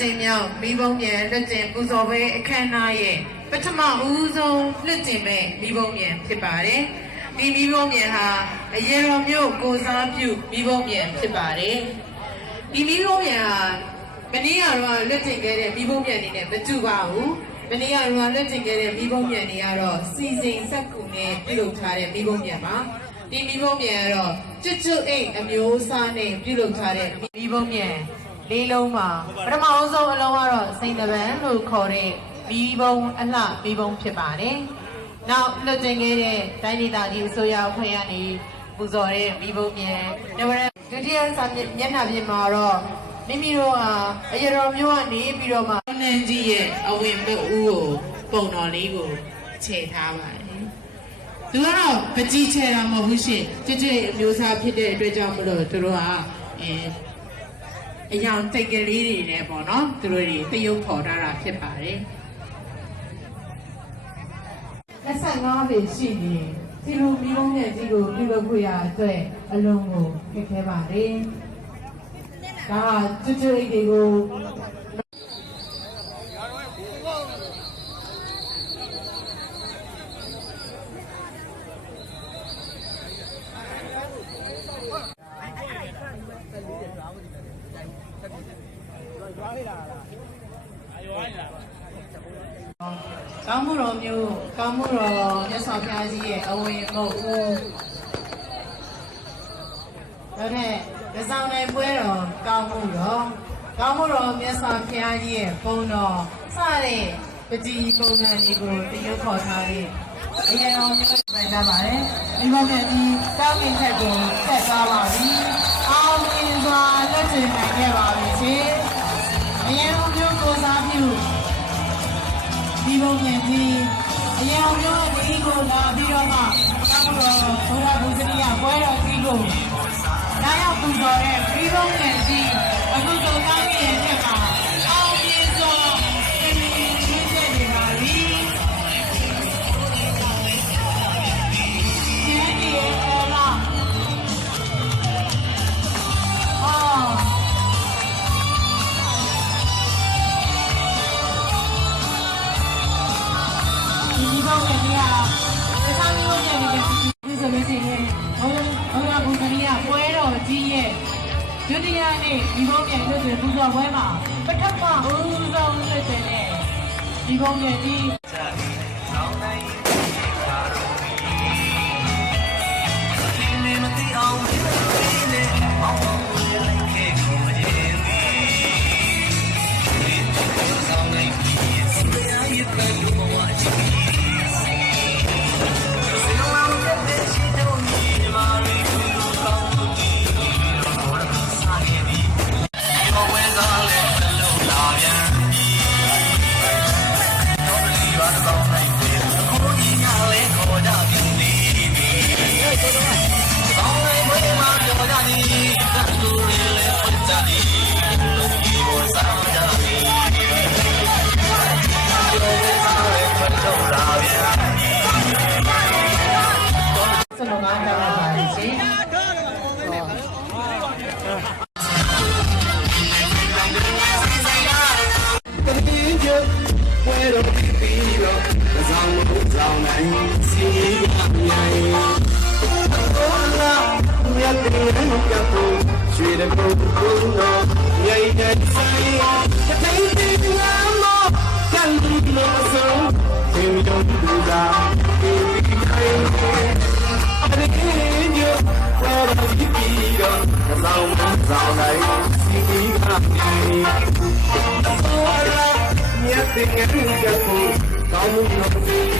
ကြိမ်မြောက်မိဘုံမြန်လွတ်တင်ပူဇော်ပွဲအခမ်းအနားရဲ့ပထမဦးဆုံးလွတ်တင်မဲ့မိဘုံမြန်ဖြစ်ပါတယ်။ဒီမိဘုံမြန်ဟာအရေတော်မြို့ကိုစားပြုမိဘုံမြန်ဖြစ်ပါတယ်။ဒီမိဘုံမြန်ဟာမနေ့ကတော့လွတ်တင်ခဲ့တဲ့မိဘုံမြန်နေနဲ့မတူပါဘူး။မနေ့ကတော့လွတ်တင်ခဲ့တဲ့မိဘုံမြန်တွေကတော့စီစဉ်စက်ကူနဲ့ပြုလုပ်ထားတဲ့မိဘုံမြန်ပါ။ဒီမိဘုံမြန်ကတော့ကျွတ်အိတ်အမျိုးအစားနဲ့ပြုလုပ်ထားတဲ့မိဘုံမြန်လေးလုံးမှာပထမအဆုံးအလုံးကတော့စိန်တပန်းလို့ခေါ်တဲ့မီးဘုံအလှမီးဘုံဖြစ်ပါတယ်။နောက်လွတ်တင်ခဲ့တဲ့တိုင်းဒေသကြီးအစိုးရအဖွဲ့ကနေပူဇော်တဲ့မီးဘုံမြန်နဝရဒုတိယစာမျက်နှာပြင်မှာတော့မိမိတို့ဟာအရတော်မျိုးကနေပြီးတော့မှနန်းကြီးရဲ့အဝင်မဦးကိုပုံတော်လေးကိုခြေထားပါတယ်။သူကတော့ပကြီးခြေတာမဟုတ်ဘူးရှင်။ကျွတ်အမျိုးသားဖြစ်တဲ့အတွက်ကြောင့်မလို့သူတို့ကအယောင်တိတ်ကလေးတွေနဲ့ပေါ့နော်သူတို့တွေတရုပ်ခေါ်ထားတာဖြစ်ပါတယ်25ပေရှိနေဒီလိုမိဘနဲ့ကြီးကိုပြုလုပ်ခွင့်ရအတွက်အလုံးကိုခက်ခဲပါတယ်ဒါကကျွတ်အိတ်တွေကိုကောင်းမှုတော်မျိုးကောင်းမှုတော်မြတ်စွာဘုရားကြီးရဲ့အဝင်မဟုတ်ဘူးဒါနဲ့လက်ဆောင်တဲ့ပွဲတော်ကောင်းမှုတော်မြတ်စွာဘုရားကြီးရဲ့ဘုန်းတော်စတဲ့ပကြီးပုံစံတွေကိုတရုပ်ခေါ်ထားတဲ့အရာတော်မျိုးပြန်ကြပါတယ်ဒီဘက်နဲ့ဒီတောင်းပန်ချက်ကိုဆက်သွားပါပြီအောင်မြင်စွာလက်ကျင်နိုင်ခဲ့ပါပြီရှင်အရာတော်မျိုးကိုစားပြုဒီဘုံမြန်ကြီးအရာမျိုးဒီကိုလာပြီးတော့မှကောင်းတော်ဘုရားဘုရားပွဲတော်ကြီးကိုလာရောက်ပူဇော်တဲ့ဒီဘုံမြန်ကြီးအခုဆိုကောင်းရဲ့ထက်ကအောင်မြင်စွာပြင်ပြည့်နေပါပြီကျေးဇူးတော်လားဒီဘောင်းကနေရတခြားမျိုးတွေနဲ့ဒီဆိုလို့ရှိရင်ဘုရားဘုရားပွဲတော်ကြီးရဲ့ဒုတိယနေ့ဒီဘောင်းပြန်လွတ်တဲ့ပူဇော်ပွဲမှာပထမဦးဆုံးလွတ်တဲ့ဒီဘောင်းပြန်ကြီးရွှေတကုတ်ကုန်းတော်မြိတ်တဲ့ဆိုင်တသိန်းသိန်းငါမောကံလူလို့ဆုံးသင်ယုံသူသာဒီတိုင်းအရင်ညဘောရဒီပြီးတော့လောင်ဆောင်နိုင်စီကပ်နေဘောရမြတ်တဲ့ငါကကိုကောင်းမှုလို့